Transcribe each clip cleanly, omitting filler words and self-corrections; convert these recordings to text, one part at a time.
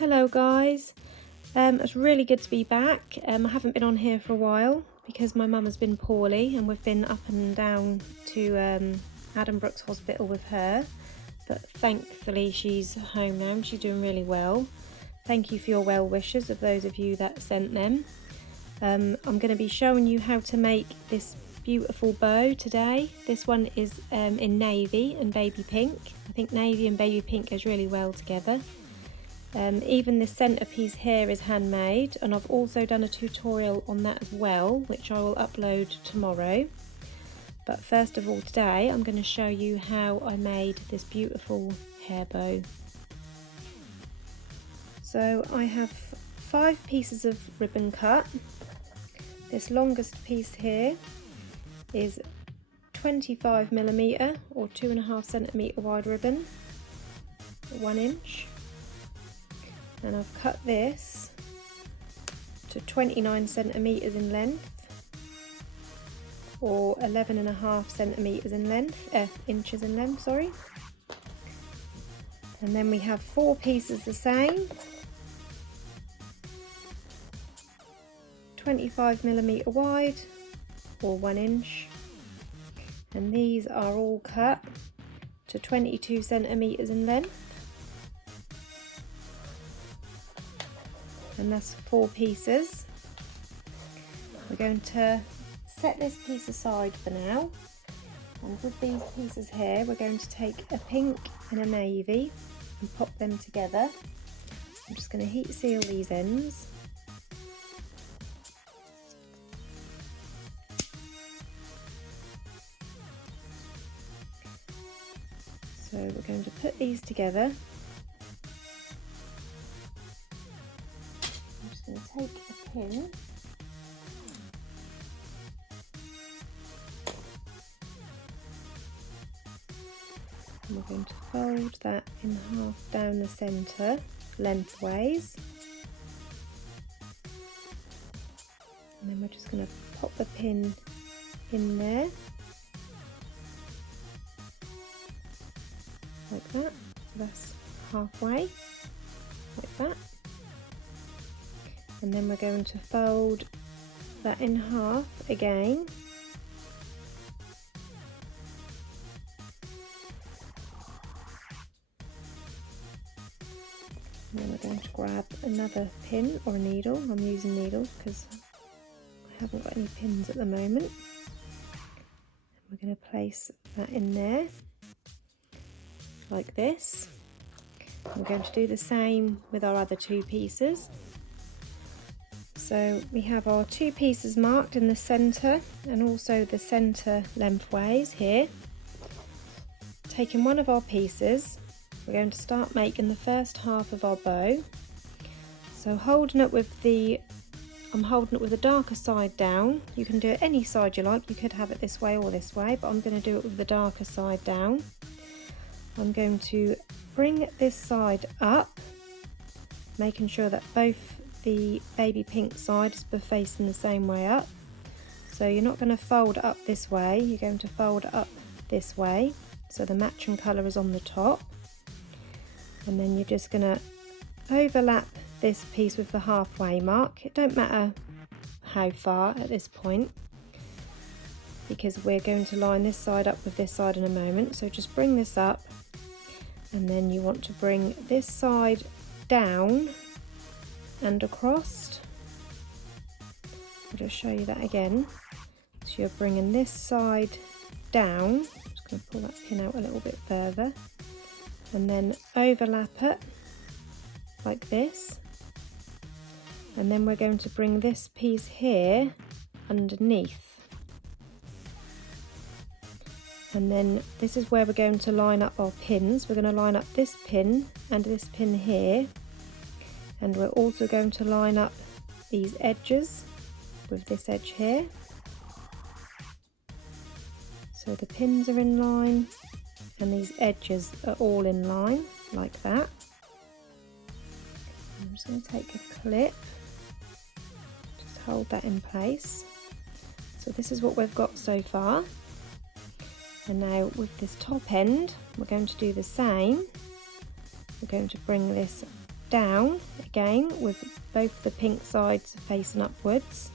Hello guys, it's really good to be back. I haven't been on here for a while because my mum has been poorly and we've been up and down to Addenbrooke's hospital with her, but thankfully she's home now and she's doing really well. Thank you for your well wishes of those of you that sent them. I'm going to be showing you how to make this beautiful bow today. This one is in navy and baby pink. I think navy and baby pink goes really well together. Even this centerpiece here is handmade, and I've also done a tutorial on that as well, which I will upload tomorrow. But first of all, today I'm going to show you how I made this beautiful hair bow. So I have 5 pieces of ribbon cut. This longest piece here is 25mm or 2.5cm wide ribbon, 1 inch. And I've cut this to 29cm in length or 11.5cm in length, inches in length, sorry. And then we have 4 pieces the same, 25mm wide or 1 inch, and these are all cut to 22cm in length. And that's 4 pieces. We're going to set this piece aside for now, and with these pieces here we're going to take a pink and a navy and pop them together. I'm just going to heat seal these ends. So we're going to put these together. Take a pin and we're going to fold that in half down the centre lengthways, and then we're just going to pop the pin in there like that. So that's halfway like that. And then we're going to fold that in half again. And then we're going to grab another pin or a needle. I'm using needles because I haven't got any pins at the moment. And we're going to place that in there like this. We're going to do the same with our other 2 pieces. So we have our 2 pieces marked in the centre and also the centre lengthways here. Taking one of our pieces, we're going to start making the first half of our bow. So holding it with I'm holding it with the darker side down. You can do it any side you like. You could have it this way or this way, but I'm going to do it with the darker side down. I'm going to bring this side up, making sure that both the baby pink side is facing the same way up. So you're not going to fold up this way, you're going to fold up this way, so the matching colour is on the top. And then you're just going to overlap this piece with the halfway mark. It don't matter how far at this point, because we're going to line this side up with this side in a moment. So just bring this up, and then you want to bring this side down and across. I'll just show you that again. So you're bringing this side down. I'm just going to pull that pin out a little bit further, and then overlap it like this. And then we're going to bring this piece here underneath. And then this is where we're going to line up our pins. We're going to line up this pin and this pin here. And we're also going to line up these edges with this edge here. So the pins are in line and these edges are all in line like that. I'm just going to take a clip, just hold that in place. So this is what we've got so far. And now with this top end, we're going to do the same. We're going to bring this down again with both the pink sides facing upwards,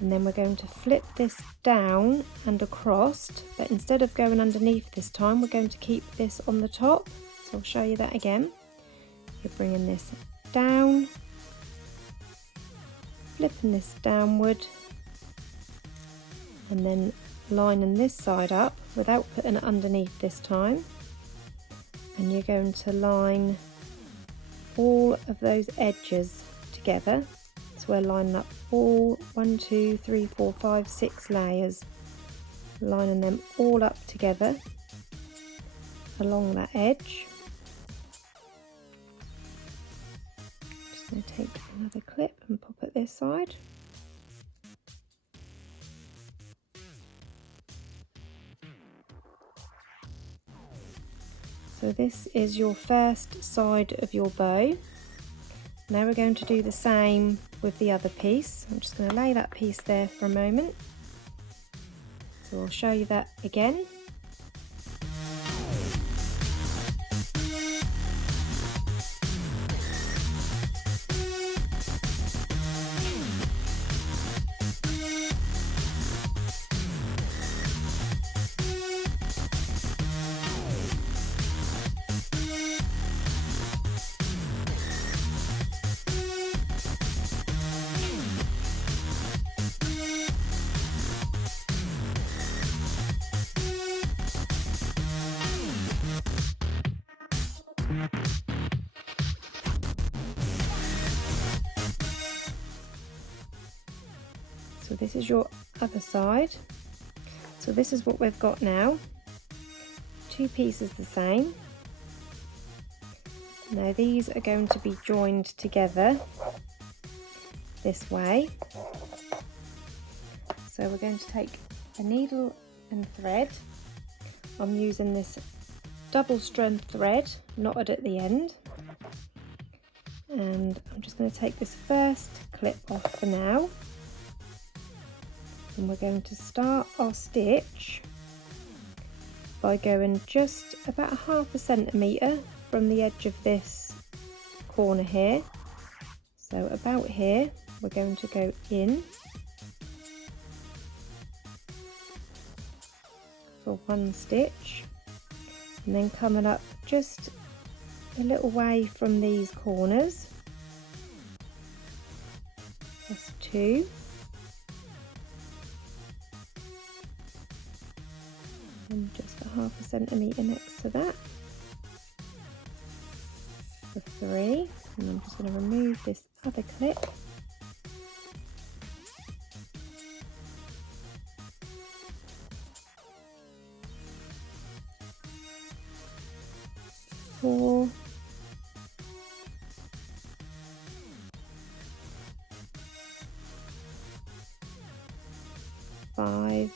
and then we're going to flip this down and across, but instead of going underneath this time we're going to keep this on the top. So I'll show you that again. You're bringing this down, flipping this downward, and then lining this side up without putting it underneath this time, and you're going to line all of those edges together. So we're lining up all 1, 2, 3, 4, 5, 6 layers, lining them all up together along that edge. Just going to take another clip and pop it this side. So this is your first side of your bow. Now we're going to do the same with the other piece. I'm just going to lay that piece there for a moment. So I'll show you that again. So this is your other side. So this is what we've got now. Two pieces the same. Now these are going to be joined together this way. So we're going to take a needle and thread. I'm using this double strand thread knotted at the end. And I'm just going to take this first clip off for now. And we're going to start our stitch by going just about 1/2 centimetre from the edge of this corner here. So about here, we're going to go in for one stitch, and then coming up just a little way from these corners. That's 2. And just 1/2 centimetre next to that for 3, and I'm just going to remove this other clip. Four, 5,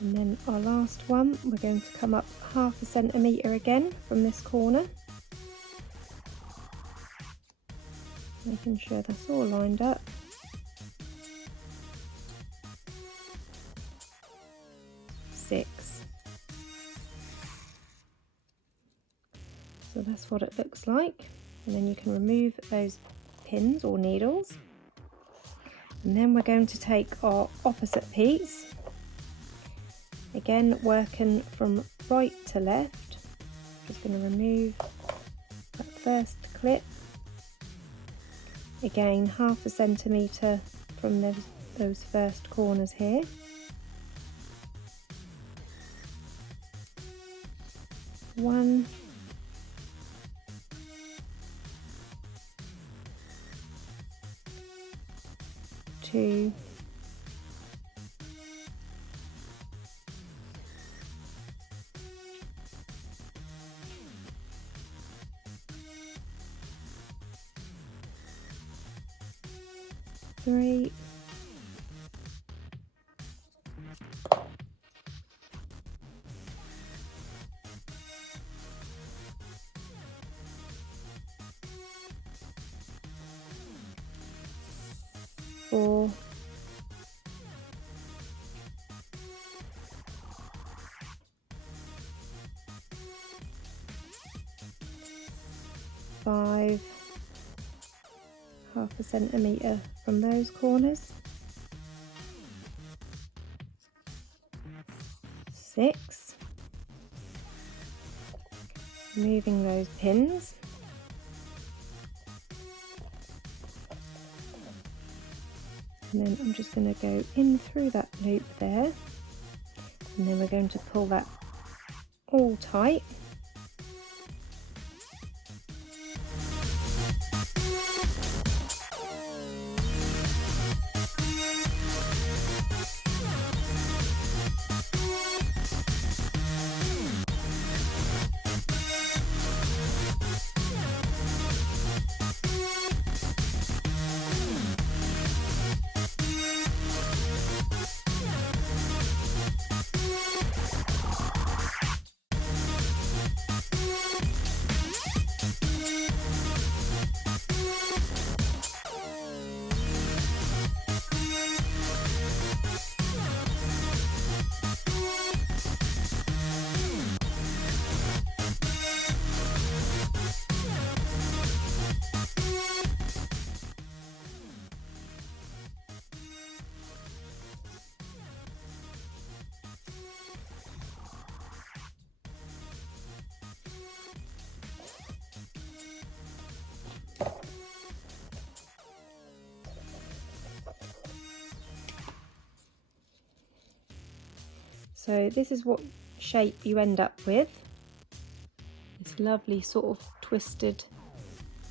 and then our last one, we're going to come up 1/2 centimetre again from this corner, making sure that's all lined up. 6. So that's what it looks like, and then you can remove those pins or needles, and then we're going to take our opposite piece, again working from right to left. Just going to remove that first clip, again 1/2 centimetre from those first corners here. One, 2, 3, 4, 5, 5, half a centimetre from those corners, 6, removing those pins, and then I'm just going to go in through that loop there, and then we're going to pull that all tight. So this is what shape you end up with, this lovely sort of twisted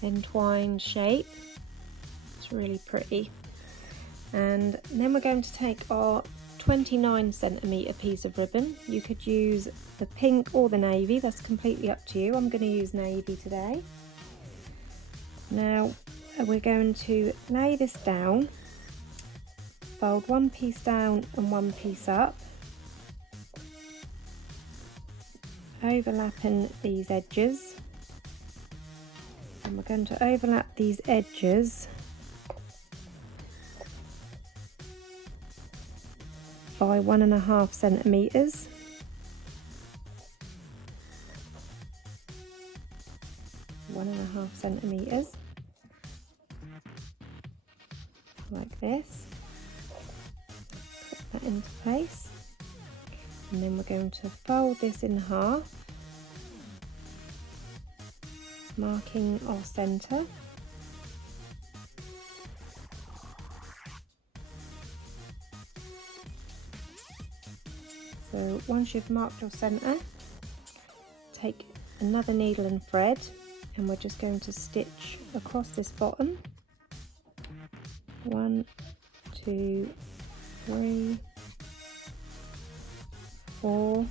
entwined shape. It's really pretty. And then we're going to take our 29 centimetre piece of ribbon. You could use the pink or the navy, that's completely up to you. I'm going to use navy today. Now we're going to lay this down, fold one piece down and one piece up, overlapping these edges, and we're going to overlap these edges by 1.5 centimetres. Like this. Put that into place, and then we're going to fold this in half, marking our centre. So once you've marked your centre, take another needle and thread, and we're just going to stitch across this bottom. 1, 2, 3, 4,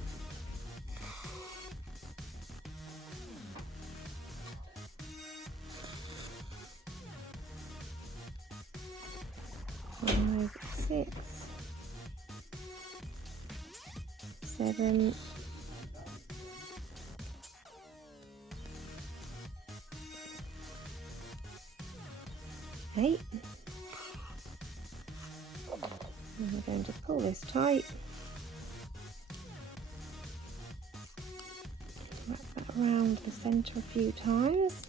5, 6, 7, 8. And we're going to pull this tight, wrap that around the centre a few times,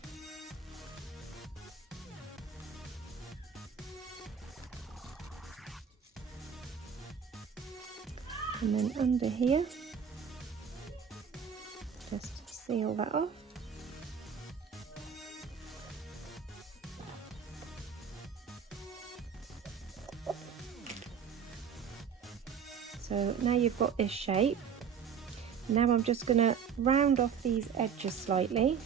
and then under here just seal that off. So now you've got this shape. Now I'm just going to round off these edges slightly.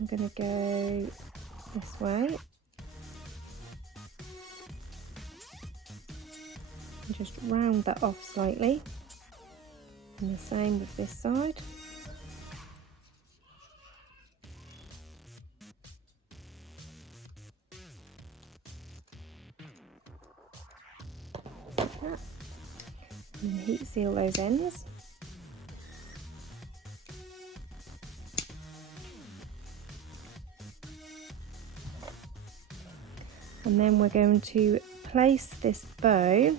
I'm going to go this way and just round that off slightly, and the same with this side. And heat seal those ends. And then we're going to place this bow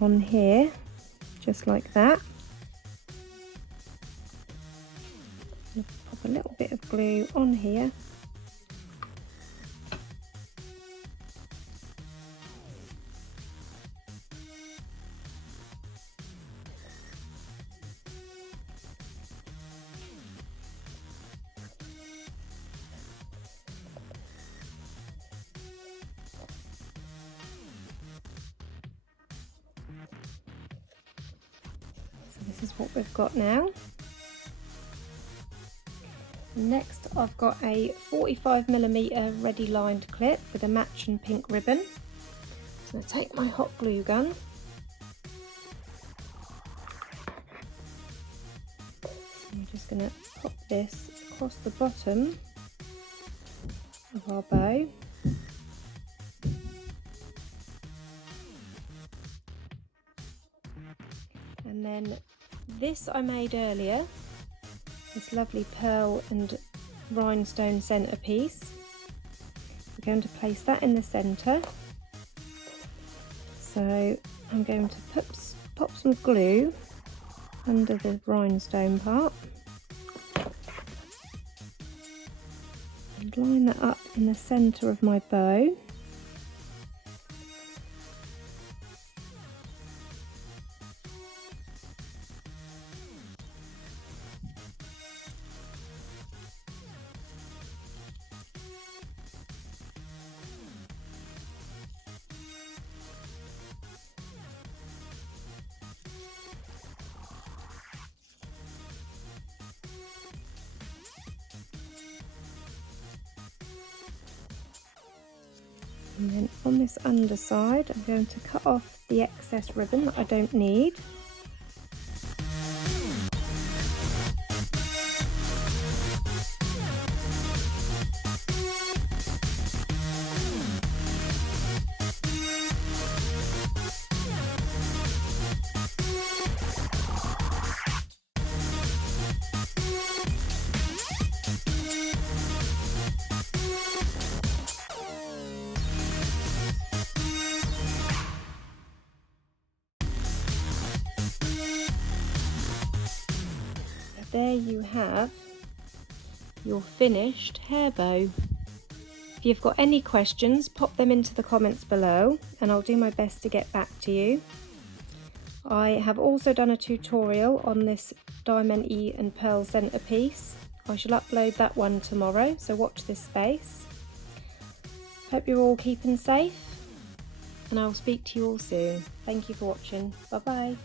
on here, just like that. pop a little bit of glue on here. This is what we've got now. Next I've got a 45mm ready lined clip with a matching pink ribbon. So I'm going to take my hot glue gun. I'm just going to pop this across the bottom of our bow. And then this I made earlier, this lovely pearl and rhinestone centerpiece. We're going to place that in the center. So I'm going to pop some glue under the rhinestone part and line that up in the center of my bow. And then on this underside I'm going to cut off the excess ribbon that I don't need. There you have your finished hair bow. If you've got any questions, pop them into the comments below and I'll do my best to get back to you. I have also done a tutorial on this diamond-y and pearl centerpiece. I shall upload that one tomorrow, so watch this space. Hope you're all keeping safe and I'll speak to you all soon. Thank you for watching. Bye bye.